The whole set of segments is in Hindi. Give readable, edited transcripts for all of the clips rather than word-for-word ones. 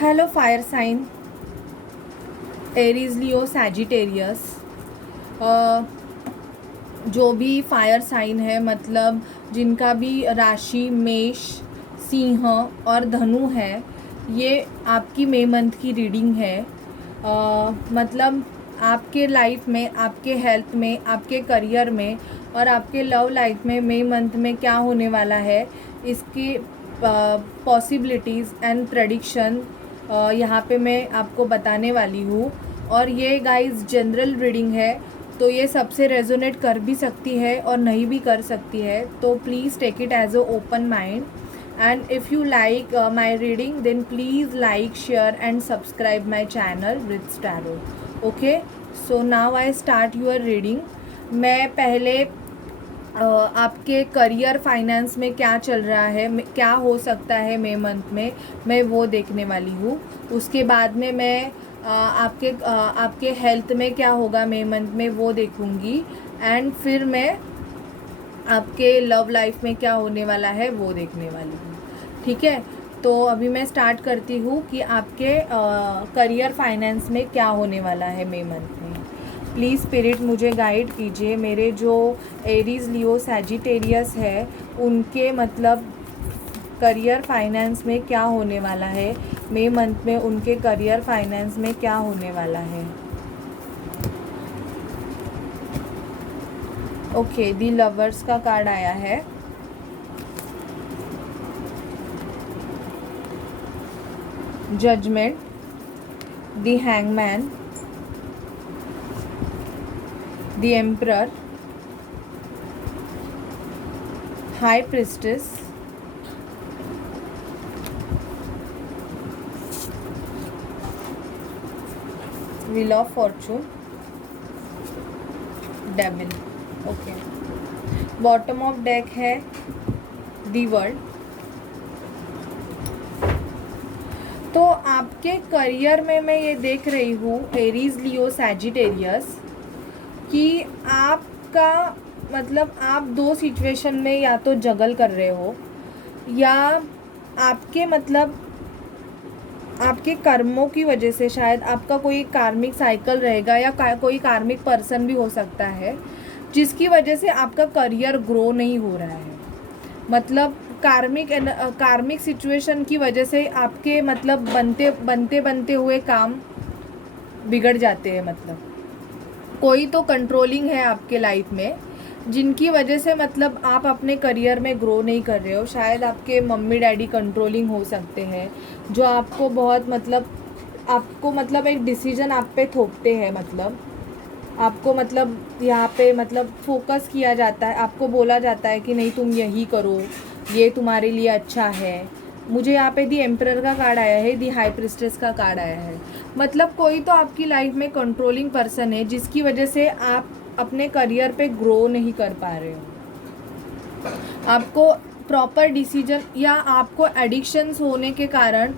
हेलो फायर साइन, एरीज, लियो, सैजिटेरियस। जो भी फायर साइन है, मतलब जिनका भी राशि मेष, सिंह और धनु है, ये आपकी मई मंथ की रीडिंग है। मतलब आपके लाइफ में, आपके हेल्थ में, आपके करियर में और आपके लव लाइफ में मई मंथ में क्या होने वाला है, इसकी पॉसिबिलिटीज़ एंड प्रेडिक्शन यहाँ पे मैं आपको बताने वाली हूँ। और ये गाइस जनरल रीडिंग है, तो ये सबसे रेजोनेट कर भी सकती है और नहीं भी कर सकती है, तो please take it as a open mind. And if you like my reading then please like, share and subscribe my channel Rits tarot. Okay, so now I start your reading. मैं पहले आपके करियर फाइनेंस में क्या चल रहा है, क्या हो सकता है मई मंथ में, मैं वो देखने वाली हूँ। उसके बाद में मैं आपके हेल्थ में क्या होगा मई मंथ में वो देखूँगी। एंड फिर मैं आपके लव लाइफ में क्या होने वाला है वो देखने वाली हूँ। ठीक है, तो अभी मैं स्टार्ट करती हूँ कि आपके करियर फाइनेंस में क्या होने वाला है मई मंथ में। प्लीज़ स्पिरिट मुझे गाइड कीजिए। मेरे जो एरीज, लियो, सैजिटेरियस है, उनके मतलब करियर फाइनेंस में क्या होने वाला है मई मंथ में, उनके करियर फाइनेंस में क्या होने वाला है। ओके, दी लवर्स का कार्ड आया है, judgement, the hangman, the emperor, high priestess, wheel of fortune, devil. Okay, bottom of deck है दी वर्ल्ड। तो आपके करियर में मैं ये देख रही हूँ एरीज, लियो, सैजिटेरियस, कि आपका मतलब आप दो सिचुएशन में या तो जगल कर रहे हो, या आपके मतलब आपके कर्मों की वजह से शायद आपका कोई कार्मिक साइकिल रहेगा, या कोई कार्मिक पर्सन भी हो सकता है जिसकी वजह से आपका करियर ग्रो नहीं हो रहा है। मतलब कार्मिक सिचुएशन की वजह से आपके मतलब बनते हुए काम बिगड़ जाते हैं। मतलब कोई तो कंट्रोलिंग है आपके लाइफ में, जिनकी वजह से मतलब आप अपने करियर में ग्रो नहीं कर रहे हो। शायद आपके मम्मी डैडी कंट्रोलिंग हो सकते हैं, जो आपको बहुत मतलब एक डिसीजन आप पे थोपते हैं। मतलब आपको मतलब यहाँ पे मतलब फोकस किया जाता है, आपको बोला जाता है कि नहीं तुम यही करो, ये तुम्हारे लिए अच्छा है। मुझे यहाँ पे दी एम्परर का कार्ड आया है, दी हाई प्रिस्टेस का कार्ड आया है। मतलब कोई तो आपकी लाइफ में कंट्रोलिंग पर्सन है, जिसकी वजह से आप अपने करियर पे ग्रो नहीं कर पा रहे हो। आपको प्रॉपर डिसीजन, या आपको एडिक्शंस होने के कारण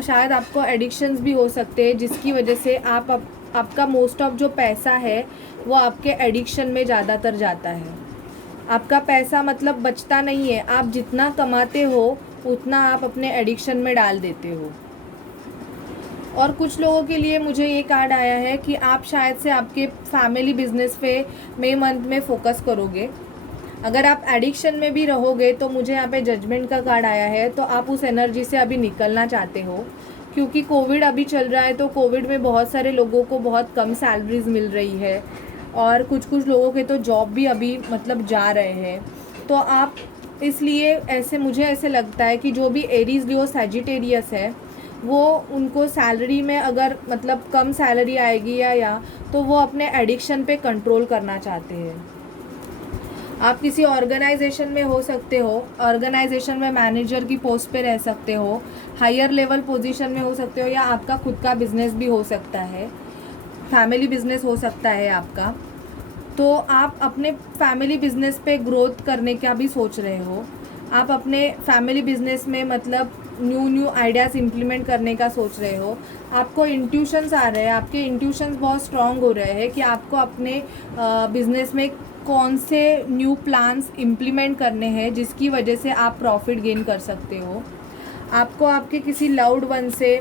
शायद आपको एडिक्शंस भी हो सकते हैं, जिसकी वजह से आपका मोस्ट ऑफ जो पैसा है वो आपके एडिक्शन में ज़्यादातर जाता है। आपका पैसा मतलब बचता नहीं है, आप जितना कमाते हो उतना आप अपने एडिक्शन में डाल देते हो। और कुछ लोगों के लिए मुझे ये कार्ड आया है कि आप शायद से आपके फैमिली बिजनेस पे मई मंथ में फोकस करोगे। अगर आप एडिक्शन में भी रहोगे तो मुझे यहाँ पे जजमेंट का कार्ड आया है, तो आप उस एनर्जी से अभी निकलना चाहते हो, क्योंकि कोविड अभी चल रहा है। तो कोविड में बहुत सारे लोगों को बहुत कम सैलरीज मिल रही है, और कुछ लोगों के तो जॉब भी अभी मतलब जा रहे हैं। तो आप इसलिए मुझे ऐसे लगता है कि जो भी एरीज, लियो, सैजिटेरियस है, वो उनको सैलरी में अगर मतलब कम सैलरी आएगी या तो वो अपने एडिक्शन पे कंट्रोल करना चाहते हैं। आप किसी ऑर्गेनाइजेशन में हो सकते हो, ऑर्गेनाइजेशन में मैनेजर की पोस्ट पे रह सकते हो, हायर लेवल पोजीशन में हो सकते हो, या आपका खुद का बिजनेस भी हो सकता है, फैमिली बिजनेस हो सकता है आपका। तो आप अपने फैमिली बिजनेस पे ग्रोथ करने का भी सोच रहे हो, आप अपने फैमिली बिजनेस में मतलब न्यू आइडियाज़ इम्प्लीमेंट करने का सोच रहे हो। आपको इंट्यूशंस आ रहे हैं, आपके इंट्यूशंस बहुत स्ट्रांग हो रहे हैं कि आपको अपने बिजनेस में कौन से न्यू प्लान्स इम्प्लीमेंट करने हैं, जिसकी वजह से आप प्रॉफिट गेन कर सकते हो। आपको आपके किसी लव्ड वन से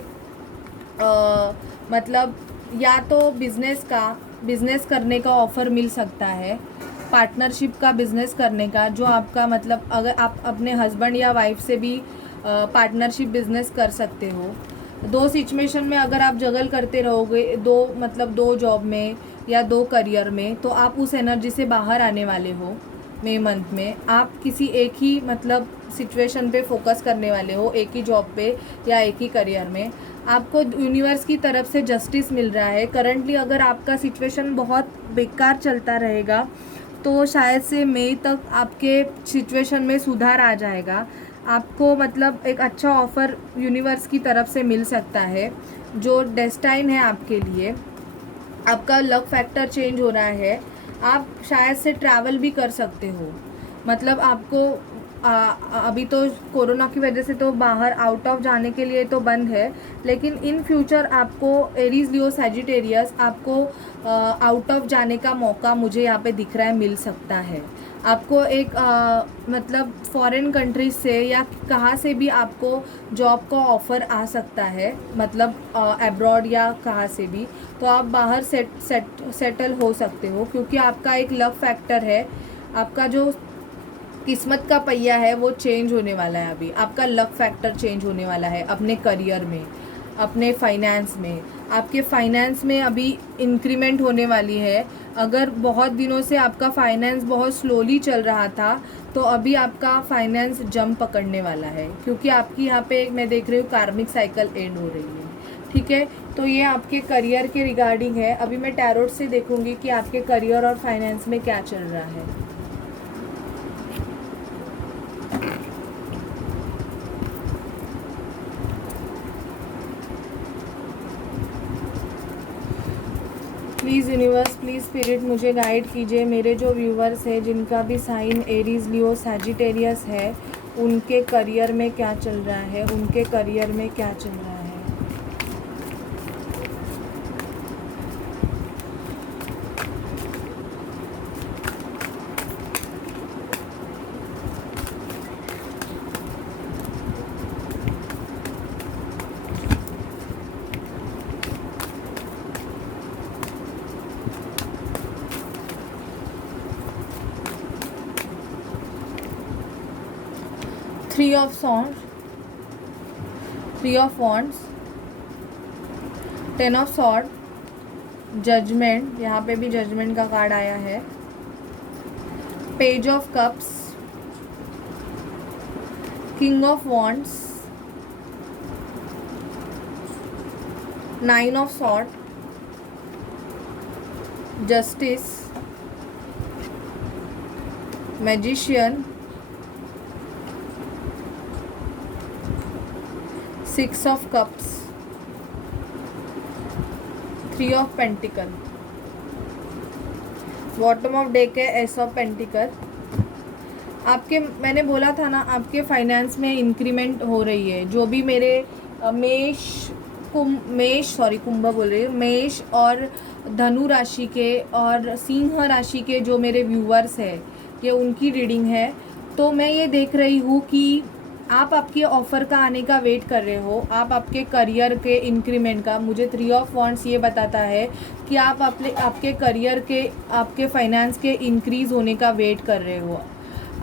मतलब या तो बिज़नेस करने का ऑफ़र मिल सकता है, पार्टनरशिप का बिज़नेस करने का, जो आपका मतलब अगर आप अपने हस्बैंड या वाइफ से भी पार्टनरशिप बिज़नेस कर सकते हो। दो सिचुएशन में अगर आप जगल करते रहोगे, दो जॉब में या दो करियर में, तो आप उस एनर्जी से बाहर आने वाले हो। मई मंथ में आप किसी एक ही मतलब सिचुएशन पे फोकस करने वाले हो, एक ही जॉब पे या एक ही करियर में। आपको यूनिवर्स की तरफ से जस्टिस मिल रहा है। करंटली अगर आपका सिचुएशन बहुत बेकार चलता रहेगा तो शायद से मई तक आपके सिचुएशन में सुधार आ जाएगा। आपको मतलब एक अच्छा ऑफ़र यूनिवर्स की तरफ से मिल सकता है जो डेस्टाइन है आपके लिए। आपका लक फैक्टर चेंज हो रहा है। आप शायद से ट्रैवल भी कर सकते हो। मतलब आपको अभी तो कोरोना की वजह से तो बाहर आउट ऑफ जाने के लिए तो बंद है, लेकिन इन फ्यूचर आपको एरीज लियो सैजिटेरियस आपको आउट ऑफ जाने का मौका मुझे यहाँ पे दिख रहा है मिल सकता है। आपको एक मतलब फॉरेन कंट्रीज से या कहाँ से भी आपको जॉब का ऑफ़र आ सकता है, मतलब अब्रॉड या कहाँ से भी, तो आप बाहर सेटल हो सकते हो, क्योंकि आपका एक लक फैक्टर है। आपका जो किस्मत का पहिया है वो चेंज होने वाला है। अभी आपका लक फैक्टर चेंज होने वाला है अपने करियर में, अपने फाइनेंस में। आपके फाइनेंस में अभी इंक्रीमेंट होने वाली है। अगर बहुत दिनों से आपका फाइनेंस बहुत स्लोली चल रहा था तो अभी आपका फाइनेंस जंप पकड़ने वाला है, क्योंकि आपकी यहाँ पे एक मैं देख रही हूँ कार्मिक साइकिल एंड हो रही है। ठीक है, तो ये आपके करियर के रिगार्डिंग है। अभी मैं टैरोट से देखूँगी कि आपके करियर और फाइनेंस में क्या चल रहा है। प्लीज़ यूनिवर्स, प्लीज़ स्पिरिट मुझे गाइड कीजिए। मेरे जो व्यूवर्स हैं जिनका भी साइन एरीज लियो सैजिटेरियस है, उनके करियर में क्या चल रहा है, उनके करियर में क्या चल रहा है। 3 of Swords, 3 of Wands, 10 of Swords, judgement, यहाँ पे भी जजमेंट का कार्ड आया है, page of cups, king of wands, 9 of sword, justice, magician, 6 of cups, 3 of pentacle, bottom of deck है एस ऑफ पेंटिकल। आपके मैंने बोला था ना, आपके फाइनेंस में इंक्रीमेंट हो रही है। जो भी मेरे कुंभ बोल रही हूँ, मेष और धनु राशि के और सिंह राशि के जो मेरे व्यूअर्स हैं, ये उनकी रीडिंग है। तो मैं ये देख रही हूँ कि आप आपके ऑफ़र का आने का वेट कर रहे हो। आप आपके करियर के इंक्रीमेंट का, मुझे 3 ऑफ वॉन्ड्स ये बताता है कि आप आपके करियर के, आपके फाइनेंस के इंक्रीज़ होने का वेट कर रहे हो।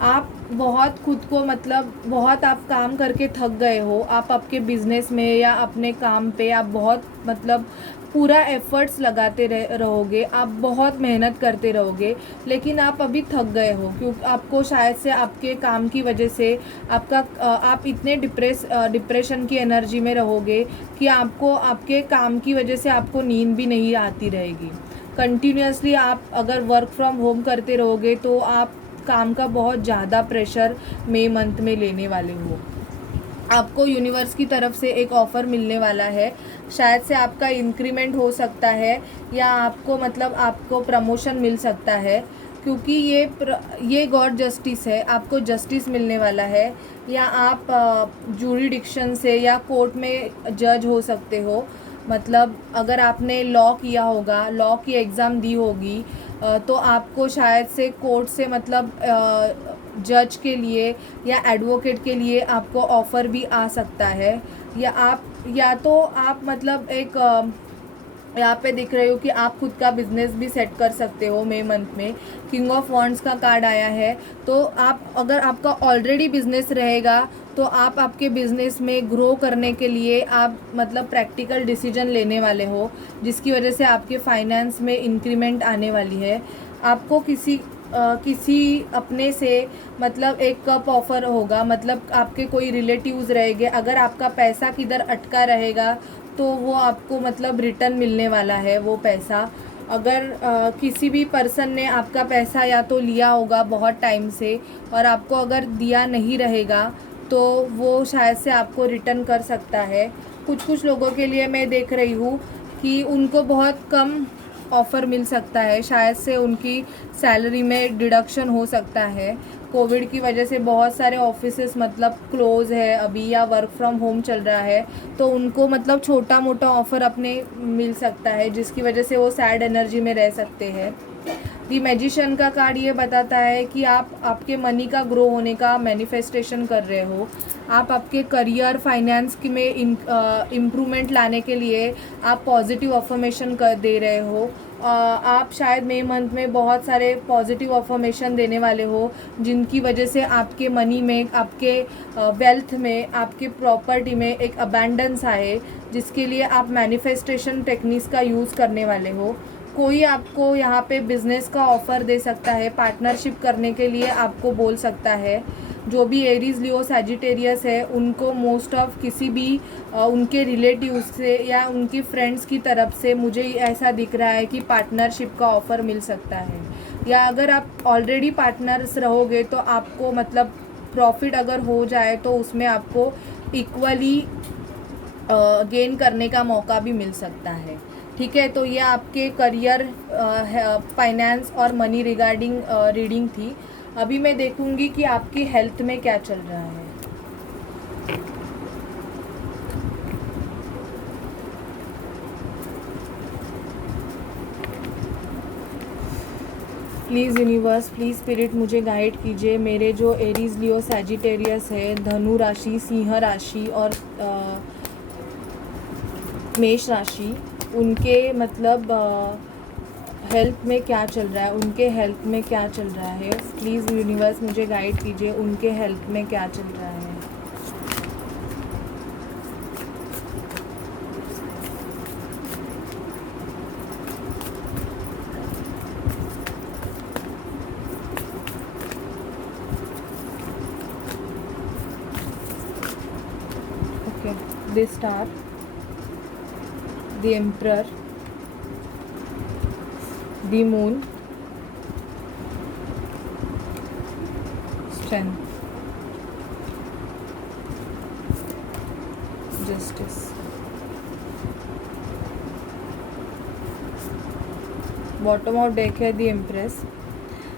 आप बहुत खुद को मतलब बहुत आप काम करके थक गए हो। आप आपके बिज़नेस में या अपने काम पे आप बहुत मतलब पूरा एफ़र्ट्स लगाते रहोगे, आप बहुत मेहनत करते रहोगे, लेकिन आप अभी थक गए हो, क्योंकि आपको शायद से आपके काम की वजह से आप इतने डिप्रेशन की एनर्जी में रहोगे कि आपको आपके काम की वजह से आपको नींद भी नहीं आती रहेगी। कंटिन्यूसली आप अगर वर्क फ्रॉम होम करते रहोगे तो आप काम का बहुत ज़्यादा प्रेशर मई मंथ में लेने वाले हो। आपको यूनिवर्स की तरफ से एक ऑफ़र मिलने वाला है। शायद से आपका इंक्रीमेंट हो सकता है या आपको मतलब आपको प्रमोशन मिल सकता है, क्योंकि ये गॉड जस्टिस है। आपको जस्टिस मिलने वाला है, या आप जूरिडिक्शन से या कोर्ट में जज हो सकते हो। मतलब अगर आपने लॉ किया होगा, लॉ की एग्ज़ाम दी होगी, तो आपको शायद से कोर्ट से मतलब जज के लिए या एडवोकेट के लिए आपको ऑफ़र भी आ सकता है, या तो आप मतलब एक यहाँ पे दिख रहे हो कि आप खुद का बिजनेस भी सेट कर सकते हो मई मंथ में। किंग ऑफ वॉन्ड्स का कार्ड आया है, तो आप अगर आपका ऑलरेडी बिजनेस रहेगा तो आप आपके बिजनेस में ग्रो करने के लिए आप मतलब प्रैक्टिकल डिसीजन लेने वाले हो, जिसकी वजह से आपके फाइनेंस में इंक्रीमेंट आने वाली है। आपको किसी अपने से मतलब एक कप ऑफ़र होगा, मतलब आपके कोई रिलेटिव्स रहेंगे, अगर आपका पैसा किधर अटका रहेगा तो वो आपको मतलब रिटर्न मिलने वाला है वो पैसा। अगर किसी भी पर्सन ने आपका पैसा या तो लिया होगा बहुत टाइम से और आपको अगर दिया नहीं रहेगा तो वो शायद से आपको रिटर्न कर सकता है। कुछ लोगों के लिए मैं देख रही हूँ कि उनको बहुत कम ऑफ़र मिल सकता है, शायद से उनकी सैलरी में डिडक्शन हो सकता है। कोविड की वजह से बहुत सारे ऑफिसेस मतलब क्लोज़ है अभी, या वर्क फ्रॉम होम चल रहा है, तो उनको मतलब छोटा मोटा ऑफ़र अपने मिल सकता है, जिसकी वजह से वो सैड एनर्जी में रह सकते हैं। दी मैजिशियन का कार्ड ये बताता है कि आप आपके मनी का ग्रो होने का मैनिफेस्टेशन कर रहे हो। आप आपके करियर फाइनेंस में इम्प्रूवमेंट लाने के लिए आप पॉजिटिव अफर्मेशन कर दे रहे हो। आप शायद मई मंथ में बहुत सारे पॉजिटिव अफर्मेशन देने वाले हो, जिनकी वजह से आपके मनी में, आपके वेल्थ में, आपके प्रॉपर्टी में एक अबैंडेंस आए, जिसके लिए आप मैनिफेस्टेशन टेक्निक्स का यूज़ करने वाले हो। कोई आपको यहाँ पे बिज़नेस का ऑफ़र दे सकता है, पार्टनरशिप करने के लिए आपको बोल सकता है। जो भी एरीज लियो सैजिटेरियस है उनको मोस्ट ऑफ किसी भी उनके रिलेटिव्स से या उनकी फ्रेंड्स की तरफ से मुझे ऐसा दिख रहा है कि पार्टनरशिप का ऑफ़र मिल सकता है। या अगर आप ऑलरेडी पार्टनर्स रहोगे तो आपको मतलब प्रॉफिट अगर हो जाए तो उसमें आपको इक्वली गेन करने का मौका भी मिल सकता है। ठीक है, तो ये आपके करियर, फाइनेंस और मनी रिगार्डिंग रीडिंग थी। अभी मैं देखूंगी कि आपकी हेल्थ में क्या चल रहा है। प्लीज़ यूनिवर्स, प्लीज़ स्पिरिट मुझे गाइड कीजिए। मेरे जो एरीज लियो सैजिटेरियस है, धनु राशि, सिंह राशि और मेष राशि, उनके मतलब हेल्थ में क्या चल रहा है, उनके हेल्थ में क्या चल रहा है। प्लीज़ यूनिवर्स मुझे गाइड कीजिए, उनके हेल्थ में क्या चल रहा है। Okay, the star, the emperor, the moon, strength, justice, bottom of deck है दी एम्प्रेस।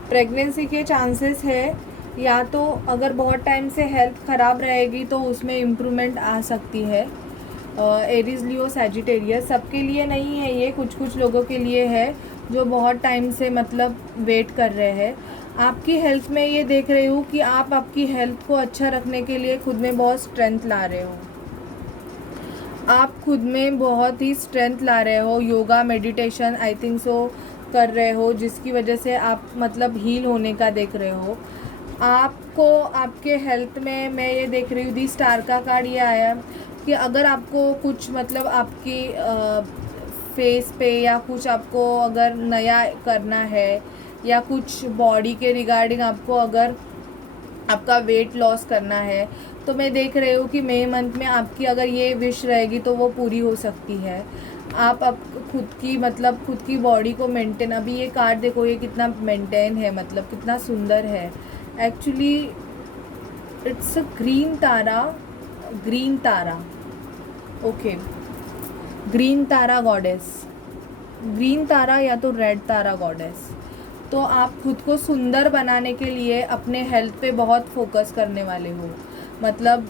प्रेगनेंसी के चांसेस है, या तो अगर बहुत टाइम से हेल्थ ख़राब रहेगी तो उसमें इम्प्रूवमेंट आ सकती है। एरीज लियो सैजिटेरियस सबके लिए नहीं है ये, कुछ लोगों के लिए है जो बहुत टाइम से मतलब वेट कर रहे हैं। आपकी हेल्थ में ये देख रही हूँ कि आप आपकी हेल्थ को अच्छा रखने के लिए खुद में बहुत स्ट्रेंथ ला रहे हो। आप खुद में बहुत ही स्ट्रेंथ ला रहे हो, yoga meditation I think so कर रहे हो, जिसकी वजह से आप मतलब हील होने का देख रहे हो। आपको आपके हेल्थ में मैं ये देख रही हूँ, दी स्टार का कार्ड ये आया कि अगर आपको कुछ मतलब आपकी फेस पे या कुछ आपको अगर नया करना है, या कुछ बॉडी के रिगार्डिंग आपको अगर आपका वेट लॉस करना है, तो मैं देख रही हूँ कि मई मंथ में आपकी अगर ये विश रहेगी तो वो पूरी हो सकती है। आप अब खुद की बॉडी को मेंटेन, अभी ये कार्ड देखो ये कितना मेंटेन है, मतलब कितना सुंदर है। Actually it's a green Tara, okay, green Tara goddess, green Tara या तो रेड तारा गॉडेस। तो आप खुद को सुंदर बनाने के लिए अपने हेल्थ पे बहुत फोकस करने वाले हो, मतलब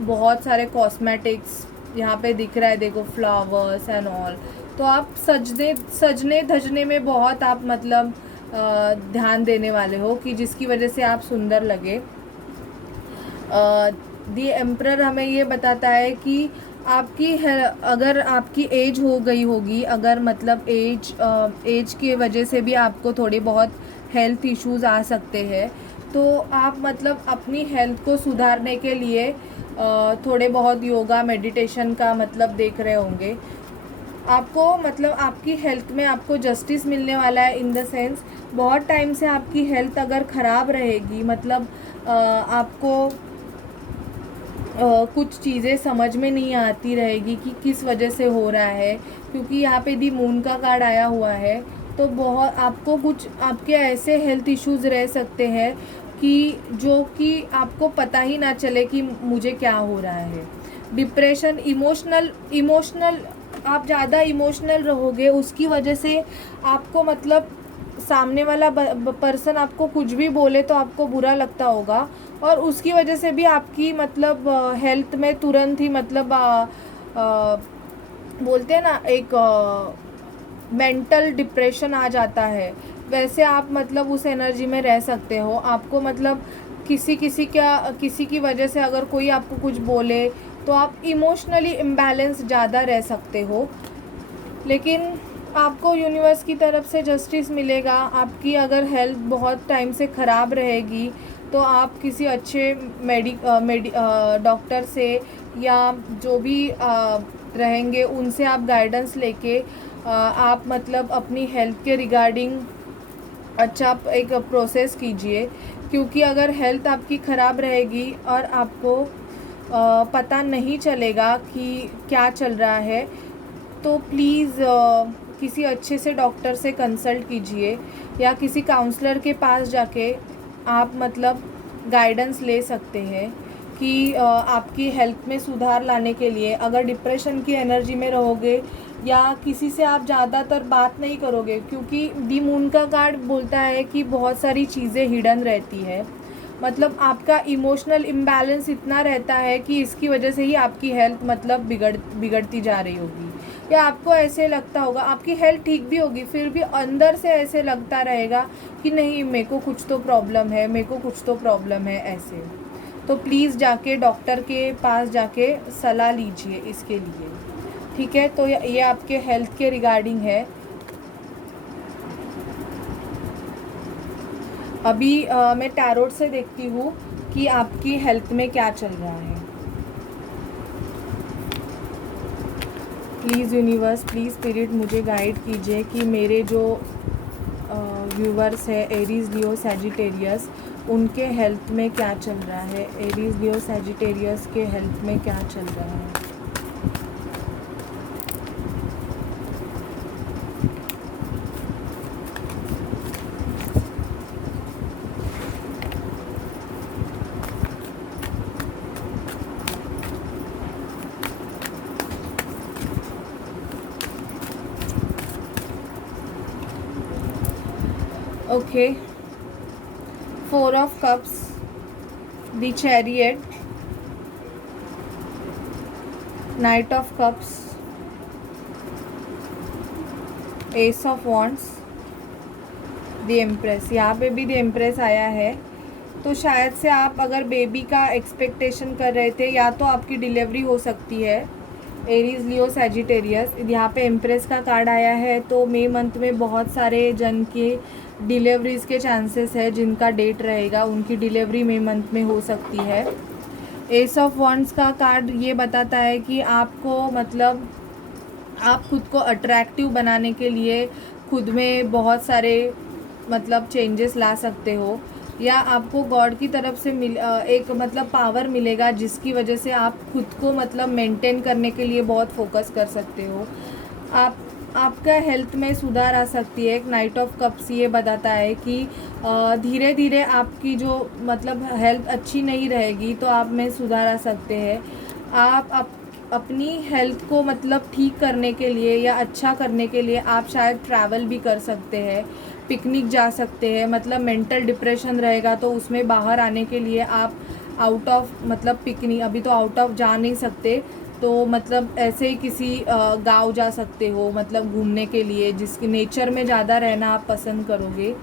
बहुत सारे कॉस्मेटिक्स यहाँ पे दिख रहा है, देखो फ्लावर्स एंड ऑल। तो आप सजने धजने में बहुत आप मतलब ध्यान देने वाले हो कि जिसकी वजह से आप सुंदर लगे। दी एम्परर हमें ये बताता है कि अगर आपकी एज हो गई होगी, अगर मतलब एज की वजह से भी आपको थोड़े बहुत हेल्थ इश्यूज आ सकते हैं, तो आप मतलब अपनी हेल्थ को सुधारने के लिए थोड़े बहुत योगा मेडिटेशन का मतलब देख रहे होंगे। आपको मतलब आपकी हेल्थ में आपको जस्टिस मिलने वाला है, इन द सेंस बहुत टाइम से आपकी हेल्थ अगर ख़राब रहेगी, मतलब आपको कुछ चीज़ें समझ में नहीं आती रहेगी कि किस वजह से हो रहा है, क्योंकि यहाँ पे दी मून का कार्ड आया हुआ है। तो बहुत आपको कुछ आपके ऐसे हेल्थ इश्यूज़ रह सकते हैं कि जो कि आपको पता ही ना चले कि मुझे क्या हो रहा है। डिप्रेशन, इमोशनल आप ज़्यादा इमोशनल रहोगे, उसकी वजह से आपको मतलब सामने वाला पर्सन आपको कुछ भी बोले तो आपको बुरा लगता होगा, और उसकी वजह से भी आपकी मतलब हेल्थ में तुरंत ही मतलब बोलते हैं ना, एक मेंटल डिप्रेशन आ जाता है। वैसे आप मतलब उस एनर्जी में रह सकते हो। आपको मतलब किसी की वजह से अगर कोई आपको कुछ बोले तो आप इमोशनली इम्बैलेंस ज़्यादा रह सकते हो, लेकिन आपको यूनिवर्स की तरफ से जस्टिस मिलेगा। आपकी अगर हेल्थ बहुत टाइम से ख़राब रहेगी तो आप किसी अच्छे डॉक्टर से या जो भी रहेंगे उनसे आप गाइडेंस लेके आप मतलब अपनी हेल्थ के रिगार्डिंग अच्छा एक प्रोसेस कीजिए। क्योंकि अगर हेल्थ आपकी ख़राब रहेगी और आपको पता नहीं चलेगा कि क्या चल रहा है, तो प्लीज़ किसी अच्छे से डॉक्टर से कंसल्ट कीजिए या किसी काउंसलर के पास जाके आप मतलब गाइडेंस ले सकते हैं कि आपकी हेल्थ में सुधार लाने के लिए। अगर डिप्रेशन की एनर्जी में रहोगे या किसी से आप ज़्यादातर बात नहीं करोगे, क्योंकि दी मून का कार्ड बोलता है कि बहुत सारी चीज़ें हिडन रहती है, मतलब आपका इमोशनल इम्बैलेंस इतना रहता है कि इसकी वजह से ही आपकी हेल्थ मतलब बिगड़ती जा रही होगी, या आपको ऐसे लगता होगा आपकी हेल्थ ठीक भी होगी फिर भी अंदर से ऐसे लगता रहेगा कि नहीं मेरे को कुछ तो प्रॉब्लम है, मेरे को कुछ तो प्रॉब्लम है ऐसे। तो प्लीज़ जाके डॉक्टर के पास जाके सलाह लीजिए इसके लिए, ठीक है। तो ये आपके हेल्थ के रिगार्डिंग है। अभी मैं टैरोट से देखती हूँ कि आपकी हेल्थ में क्या चल रहा है। प्लीज़ यूनिवर्स, प्लीज़ स्पिरिट मुझे गाइड कीजिए कि मेरे जो व्यूवर्स है एरीज़ लियो सैजिटेरियस, उनके हेल्थ में क्या चल रहा है। एरीज़ लियो सैजिटेरियस के हेल्थ में क्या चल रहा है। Okay, 4 of Cups, the Chariot, Knight of Cups, Ace of Wands, the Empress। यहाँ पे भी the Empress आया है। तो शायद से आप अगर बेबी का एक्सपेक्टेशन कर रहे थे या तो आपकी डिलीवरी हो सकती है। एरीज लियो सैजिटेरियस, यहाँ पे एम्प्रेस का कार्ड आया है, तो मई मंथ में बहुत सारे जन के डिलीवरीज़ के चांसेस है, जिनका डेट रहेगा उनकी डिलीवरी मई मंथ में हो सकती है। एस ऑफ वॉन्ड्स का कार्ड ये बताता है कि आपको मतलब आप खुद को अट्रैक्टिव बनाने के लिए खुद में बहुत सारे मतलब चेंजेस ला सकते हो, या आपको गॉड की तरफ से एक मतलब पावर मिलेगा जिसकी वजह से आप खुद को मतलब मेंटेन करने के लिए बहुत फोकस कर सकते हो। आपका हेल्थ में सुधार आ सकती है। एक नाइट ऑफ कप्स ये बताता है कि धीरे धीरे आपकी जो मतलब हेल्थ अच्छी नहीं रहेगी तो आप में सुधार आ सकते हैं। आप अपनी हेल्थ को मतलब ठीक करने के लिए या अच्छा करने के लिए आप शायद ट्रैवल भी कर सकते हैं, पिकनिक जा सकते हैं। मतलब मेंटल डिप्रेशन रहेगा तो उसमें बाहर आने के लिए आप आउट ऑफ मतलब पिकनिक, अभी तो आउट ऑफ जा नहीं सकते, तो मतलब ऐसे ही किसी गांव जा सकते हो मतलब घूमने के लिए, जिसके नेचर में ज़्यादा रहना आप पसंद करोगे।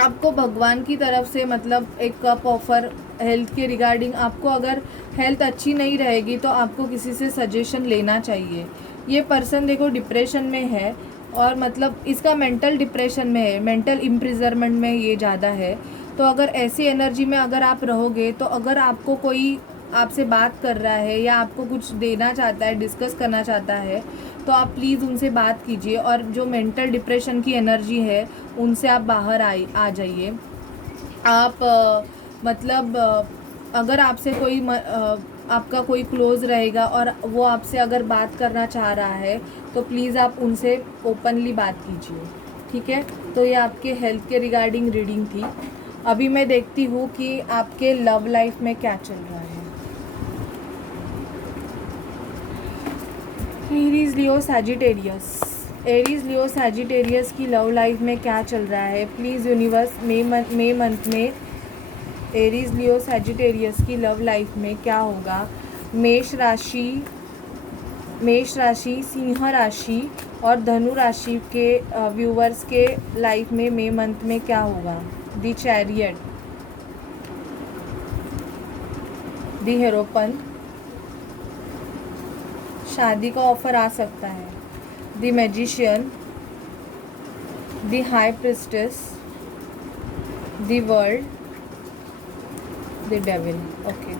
आपको भगवान की तरफ से मतलब एक कप ऑफर हेल्थ के रिगार्डिंग। आपको अगर हेल्थ अच्छी नहीं रहेगी तो आपको किसी से सजेशन लेना चाहिए। ये पर्सन देखो डिप्रेशन में है और मतलब इसका मेंटल डिप्रेशन में है, मेंटल इम्प्रिजरमेंट में ये ज़्यादा है। तो अगर ऐसी एनर्जी में अगर आप रहोगे तो अगर आपको कोई आपसे बात कर रहा है या आपको कुछ देना चाहता है, डिस्कस करना चाहता है, तो आप प्लीज़ उनसे बात कीजिए। और जो मेंटल डिप्रेशन की एनर्जी है उनसे आप बाहर आ जाइए। आप मतलब अगर आपसे कोई आपका कोई क्लोज़ रहेगा और वो आपसे अगर बात करना चाह रहा है तो प्लीज़ आप उनसे ओपनली बात कीजिए, ठीक है। तो ये आपके हेल्थ के रिगार्डिंग रीडिंग थी। अभी मैं देखती हूँ कि आपके लव लाइफ में क्या चल रहा है। Aries Leo Sagittarius, Aries Leo Sagittarius की लव लाइफ में क्या चल रहा है प्लीज़ यूनिवर्स। मई मंथ में एरीज लियो सैजिटेरियस की लव लाइफ में क्या होगा। मेष राशि, सिंह राशि और धनु राशि के व्यूवर्स के लाइफ में मई मंथ में क्या होगा। द चैरियट, द हेरोपन, शादी का ऑफर आ सकता है। The magician, the high priestess, the world, the devil. Okay,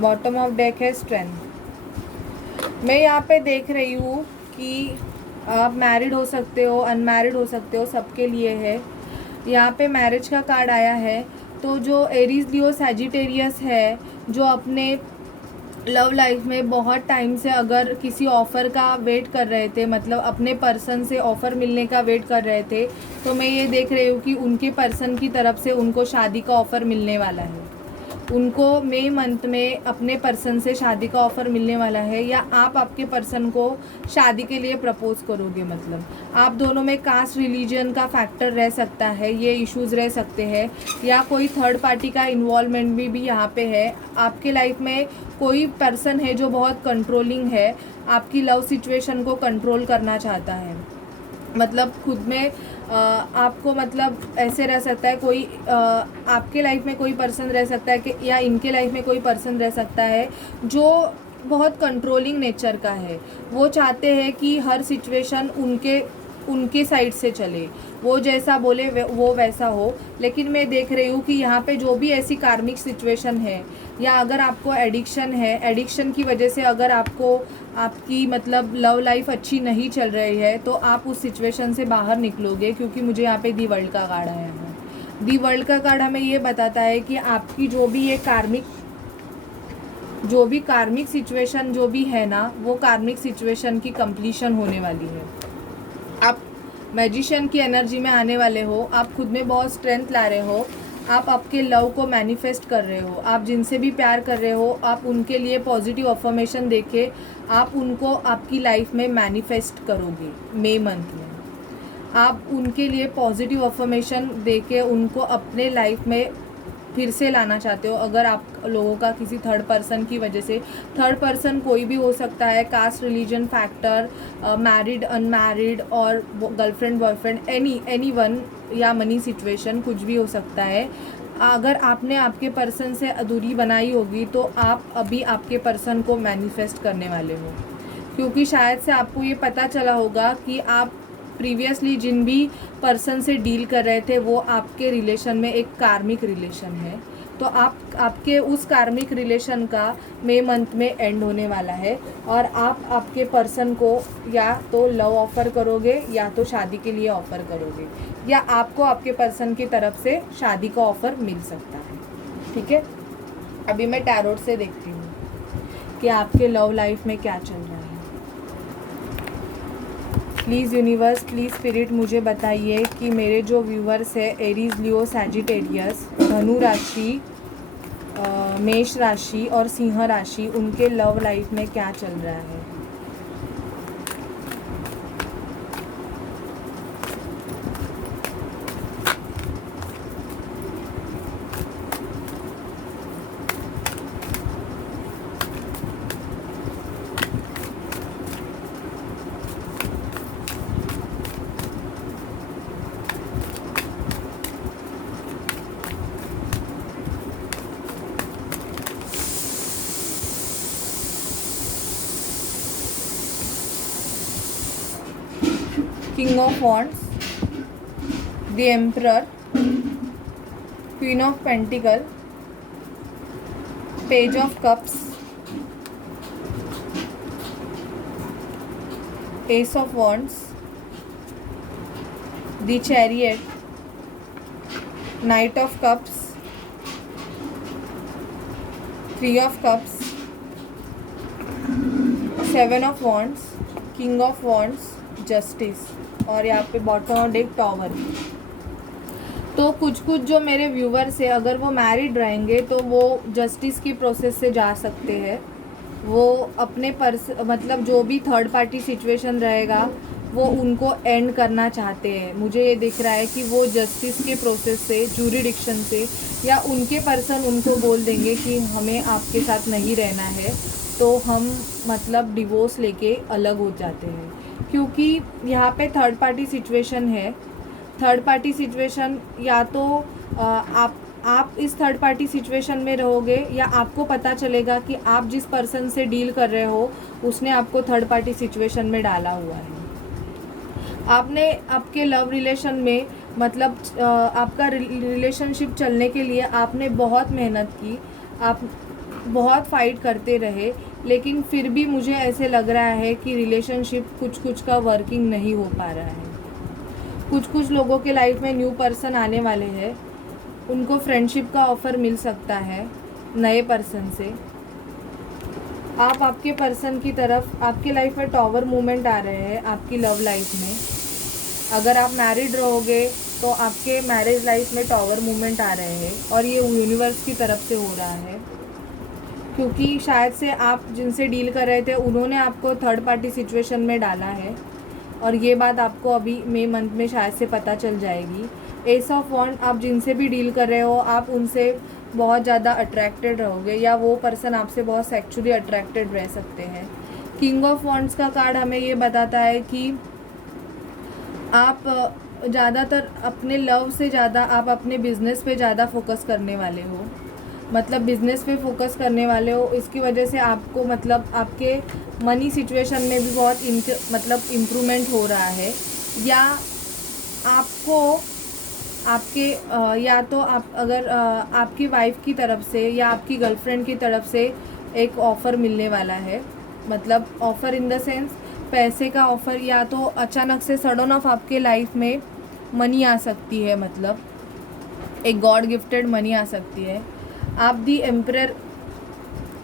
bottom of deck है स्ट्रेंथ। मैं यहाँ पे देख रही हूँ कि आप मैरिड हो सकते हो, अनमैरिड हो सकते हो, सबके लिए है। यहाँ पे मैरिज का कार्ड आया है। तो जो एरीज लियो सैजिटेरियस है, जो अपने लव लाइफ में बहुत टाइम से अगर किसी ऑफ़र का वेट कर रहे थे, मतलब अपने पर्सन से ऑफ़र मिलने का वेट कर रहे थे, तो मैं ये देख रही हूँ कि उनके पर्सन की तरफ से उनको शादी का ऑफ़र मिलने वाला है। उनको मई मंथ में अपने पर्सन से शादी का ऑफ़र मिलने वाला है, या आप आपके पर्सन को शादी के लिए प्रपोज़ करोगे। मतलब आप दोनों में कास्ट रिलीजन का फैक्टर रह सकता है, ये इश्यूज़ रह सकते हैं, या कोई थर्ड पार्टी का इन्वॉल्वमेंट भी यहाँ पे है। आपके लाइफ में कोई पर्सन है जो बहुत कंट्रोलिंग है, आपकी लव सिचुएशन को कंट्रोल करना चाहता है। मतलब खुद में आपको मतलब ऐसे रह सकता है कोई आपके लाइफ में कोई पर्सन रह सकता है कि या इनके लाइफ में कोई पर्सन रह सकता है जो बहुत कंट्रोलिंग नेचर का है। वो चाहते हैं कि हर सिचुएशन उनके साइड से चले, वो जैसा बोले वो वैसा हो। लेकिन मैं देख रही हूँ कि यहाँ पे जो भी ऐसी कार्मिक सिचुएशन है, या अगर आपको एडिक्शन है, एडिक्शन की वजह से अगर आपकी मतलब लव लाइफ अच्छी नहीं चल रही है, तो आप उस सिचुएशन से बाहर निकलोगे। क्योंकि मुझे यहाँ पे दी वर्ल्ड का कार्ड आया है। दी वर्ल्ड का कार्ड हमें ये बताता है कि आपकी जो भी कार्मिक सिचुएशन जो भी है ना, वो कार्मिक सिचुएशन की कंप्लीशन होने वाली है। आप मैजिशियन की एनर्जी में आने वाले हो, आप खुद में बहुत स्ट्रेंथ ला रहे हो, आप आपके लव को मैनिफेस्ट कर रहे हो। आप जिनसे भी प्यार कर रहे हो, आप उनके लिए पॉजिटिव अफर्मेशन देके आप उनको आपकी लाइफ में मैनिफेस्ट करोगे। मई मंथ में आप उनके लिए पॉजिटिव अफर्मेशन देके उनको अपने लाइफ में फिर से लाना चाहते हो। अगर आप लोगों का किसी थर्ड पर्सन की वजह से, थर्ड पर्सन कोई भी हो सकता है, caste religion factor, married unmarried और गर्लफ्रेंड बॉयफ्रेंड, एनी वन, या मनी सिचुएशन, कुछ भी हो सकता है। अगर आपने आपके पर्सन से दूरी बनाई होगी तो आप अभी आपके पर्सन को मैनिफेस्ट करने वाले हो। क्योंकि शायद से आपको ये पता चला होगा कि आप प्रीवियसली जिन भी पर्सन से डील कर रहे थे वो आपके रिलेशन में एक कार्मिक रिलेशन है। तो आपके उस कार्मिक रिलेशन का मई मंथ में एंड होने वाला है, और आप आपके पर्सन को या तो लव ऑफ़र करोगे या तो शादी के लिए ऑफ़र करोगे, या आपको आपके पर्सन की तरफ से शादी का ऑफ़र मिल सकता है। ठीक है, अभी मैं टैरोट से देखती हूँ कि आपके लव लाइफ में क्या चल रहा है। प्लीज़ यूनिवर्स, प्लीज़ स्पिरिट मुझे बताइए कि मेरे जो व्यूवर्स है एरीज लियो सैजिटेरियस, धनु राशि, मेष राशि और सिंह राशि, उनके लव लाइफ में क्या चल रहा है। King of wands, the emperor, queen of pentacle, page of cups, S of wands, the chariot, night of cups, three of cups, seven of wands, king of wands, justice, और यहाँ पे बॉटम ऑफ डेक टॉवर। तो कुछ जो मेरे व्यूवर्स है, अगर वो मैरिड रहेंगे तो वो जस्टिस की प्रोसेस से जा सकते हैं। वो अपने मतलब जो भी थर्ड पार्टी सिचुएशन रहेगा वो उनको एंड करना चाहते हैं। मुझे ये दिख रहा है कि वो जस्टिस के प्रोसेस से, जूरिडिक्शन से, या उनके पर्सन उनको बोल देंगे कि हमें आपके साथ नहीं रहना है, तो हम मतलब डिवोर्स लेके अलग हो जाते हैं। क्योंकि यहाँ पे थर्ड पार्टी सिचुएशन है। थर्ड पार्टी सिचुएशन या तो आप इस थर्ड पार्टी सिचुएशन में रहोगे, या आपको पता चलेगा कि आप जिस पर्सन से डील कर रहे हो उसने आपको थर्ड पार्टी सिचुएशन में डाला हुआ है। आपने आपके लव रिलेशन में मतलब आपका रिलेशनशिप चलने के लिए आपने बहुत मेहनत की, आप बहुत फाइट करते रहे, लेकिन फिर भी मुझे ऐसे लग रहा है कि रिलेशनशिप कुछ का वर्किंग नहीं हो पा रहा है। कुछ लोगों के लाइफ में न्यू पर्सन आने वाले हैं, उनको फ्रेंडशिप का ऑफ़र मिल सकता है नए पर्सन से। आप आपके पर्सन की तरफ, आपके लाइफ में टॉवर मूवमेंट आ रहे हैं आपकी लव लाइफ में। अगर आप मैरिड रहोगे तो आपके मैरिज लाइफ में टॉवर मूवमेंट आ रहे हैं, और ये यूनिवर्स की तरफ से हो रहा है, क्योंकि शायद से आप जिनसे डील कर रहे थे उन्होंने आपको थर्ड पार्टी सिचुएशन में डाला है, और ये बात आपको अभी मई मंथ में शायद से पता चल जाएगी। एस ऑफ वॉन्ड, आप जिनसे भी डील कर रहे हो आप उनसे बहुत ज़्यादा अट्रैक्टेड रहोगे, या वो पर्सन आपसे बहुत सेक्चुअली अट्रैक्टेड रह सकते हैं। किंग ऑफ वॉन्ड्स का कार्ड हमें ये बताता है कि आप ज़्यादातर अपने लव से ज़्यादा आप अपने बिजनेस पे ज़्यादा फोकस करने वाले हो, मतलब बिजनेस पे फोकस करने वाले हो। इसकी वजह से आपको मतलब आपके मनी सिचुएशन में भी बहुत इम्प्रूवमेंट हो रहा है, या आपको आपके या तो आप अगर आपकी वाइफ की तरफ से या आपकी गर्लफ्रेंड की तरफ से एक ऑफ़र मिलने वाला है, मतलब ऑफ़र इन द सेंस पैसे का ऑफ़र, या तो अचानक से सडन ऑफ आपके लाइफ में मनी आ सकती है, मतलब एक गॉड गिफ्टेड मनी आ सकती है। आप दी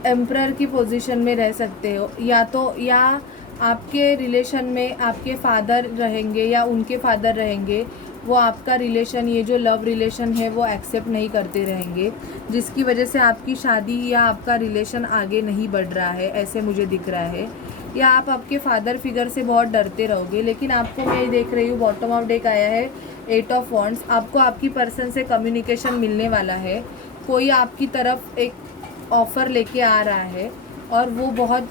एम्परर की पोजीशन में रह सकते हो, या आपके रिलेशन में आपके फादर रहेंगे या उनके फादर रहेंगे, वो आपका रिलेशन, ये जो लव रिलेशन है वो एक्सेप्ट नहीं करते रहेंगे, जिसकी वजह से आपकी शादी या आपका रिलेशन आगे नहीं बढ़ रहा है, ऐसे मुझे दिख रहा है। या आप आपके फादर फिगर से बहुत डरते रहोगे, लेकिन आपको मैं ये देख रही हूँ बॉटम ऑफ डेक आया है 8 ऑफ वॉन्ड्स। आपको आपकी पर्सन से कम्युनिकेशन मिलने वाला है, कोई आपकी तरफ एक ऑफ़र लेके आ रहा है, और वो बहुत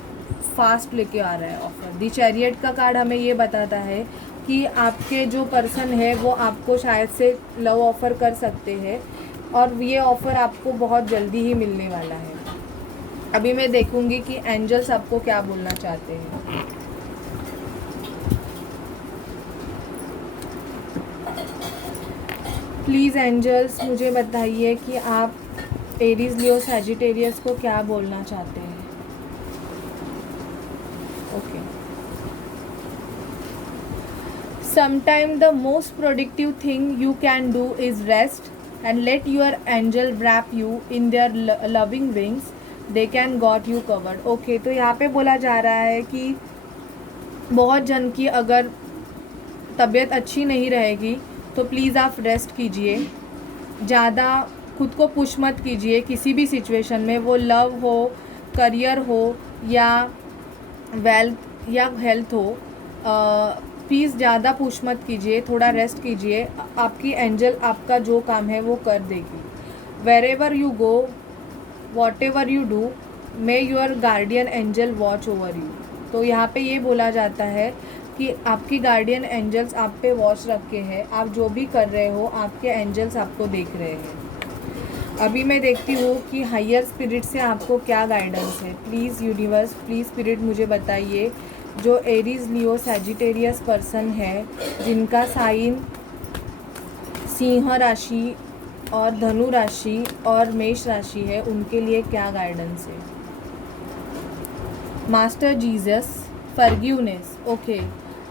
फास्ट लेके आ रहा है ऑफ़र। दी चैरियट का कार्ड हमें ये बताता है कि आपके जो पर्सन है वो आपको शायद से लव ऑफ़र कर सकते हैं, और ये ऑफ़र आपको बहुत जल्दी ही मिलने वाला है। अभी मैं देखूंगी कि एंजल्स आपको क्या बोलना चाहते हैं। प्लीज़ एंजल्स मुझे बताइए कि आप एरीज, लियो, सैजिटेरियस को क्या बोलना चाहते हैं। Okay, sometime the most productive thing you can do is rest and let your angel wrap you in their loving wings, they can got you covered. Okay, तो यहाँ पे बोला जा रहा है कि बहुत जन की अगर तबीयत अच्छी नहीं रहेगी तो प्लीज़ आप रेस्ट कीजिए, ज़्यादा खुद को पुश मत कीजिए किसी भी सिचुएशन में, वो लव हो, करियर हो, या वेल्थ या हेल्थ हो। प्लीज़ ज़्यादा पुश मत कीजिए, थोड़ा रेस्ट कीजिए, आपकी एंजल आपका जो काम है वो कर देगी। Wherever you go, what ever you do, may your guardian angel watch over you. तो यहाँ पे ये बोला जाता है कि आपकी गार्डियन एंजल्स आप पे वॉच रखे हैं, आप जो भी कर रहे हो आपके एंजल्स आपको देख रहे हैं। अभी मैं देखती हूँ कि हायर स्पिरिट से आपको क्या गाइडेंस है। प्लीज़ यूनिवर्स, प्लीज़ स्पिरिट मुझे बताइए, जो एरीज लियो सैजिटेरियस पर्सन है, जिनका साइन सिंह राशि और धनु राशि और मेष राशि है, उनके लिए क्या गाइडेंस है। Master Jesus, forgiveness. ओके,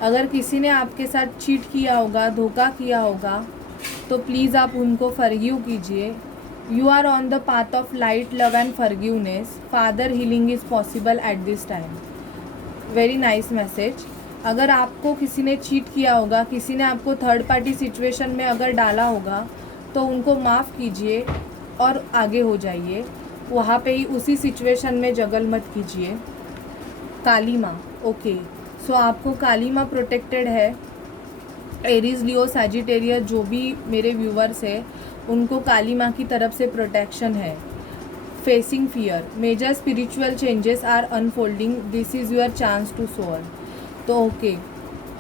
अगर किसी ने आपके साथ चीट किया होगा, धोखा किया होगा, तो प्लीज़ आप उनको फॉरगिव कीजिए। You are on the path of light, love and forgiveness. Father healing is possible at this time. Very nice message. अगर आपको किसी ने चीट किया होगा, किसी ने आपको थर्ड पार्टी सिचुएशन में अगर डाला होगा, तो उनको माफ़ कीजिए और आगे हो जाइए। वहाँ पे ही उसी सिचुएशन में जगल मत कीजिए। काली माँ, ओके, सो आपको काली माँ प्रोटेक्टेड है। एरीज लियो सैजिटेरियस जो भी मेरे व्यूवर्स है, उनको काली माँ की तरफ से प्रोटेक्शन है। Facing fear, major spiritual changes are unfolding, this is your chance to soar. तो okay,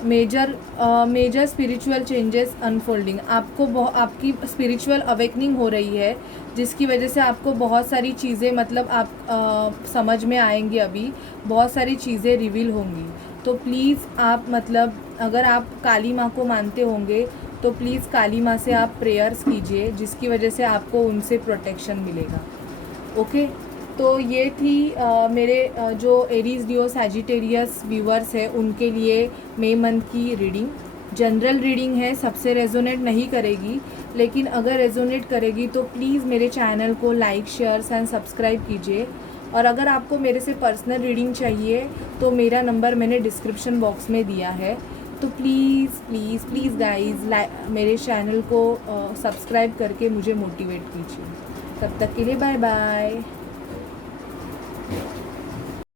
major spiritual changes unfolding, आपको आपकी स्पिरिचुअल अवेकनिंग हो रही है, जिसकी वजह से आपको बहुत सारी चीज़ें मतलब आप समझ में आएंगी। अभी बहुत सारी चीज़ें रिवील होंगी। तो प्लीज़ आप मतलब अगर आप काली माँ को मानते होंगे तो प्लीज़ काली माँ से आप प्रेयर्स कीजिए, जिसकी वजह से आपको उनसे प्रोटेक्शन मिलेगा। ओके, तो ये थी मेरे जो एरीज लियो सैजिटेरियस व्यूवर्स है उनके लिए मई मंथ की रीडिंग। जनरल रीडिंग है, सबसे रेजोनेट नहीं करेगी, लेकिन अगर रेजोनेट करेगी तो प्लीज़ मेरे चैनल को लाइक, शेयर एंड सब्सक्राइब कीजिए। और अगर आपको मेरे से पर्सनल रीडिंग चाहिए तो मेरा नंबर मैंने डिस्क्रिप्शन बॉक्स में दिया है। तो प्लीज़ प्लीज़ प्लीज़ गाइज़ मेरे चैनल को सब्सक्राइब करके मुझे मोटिवेट कीजिए। तब तक के लिए बाय बाय।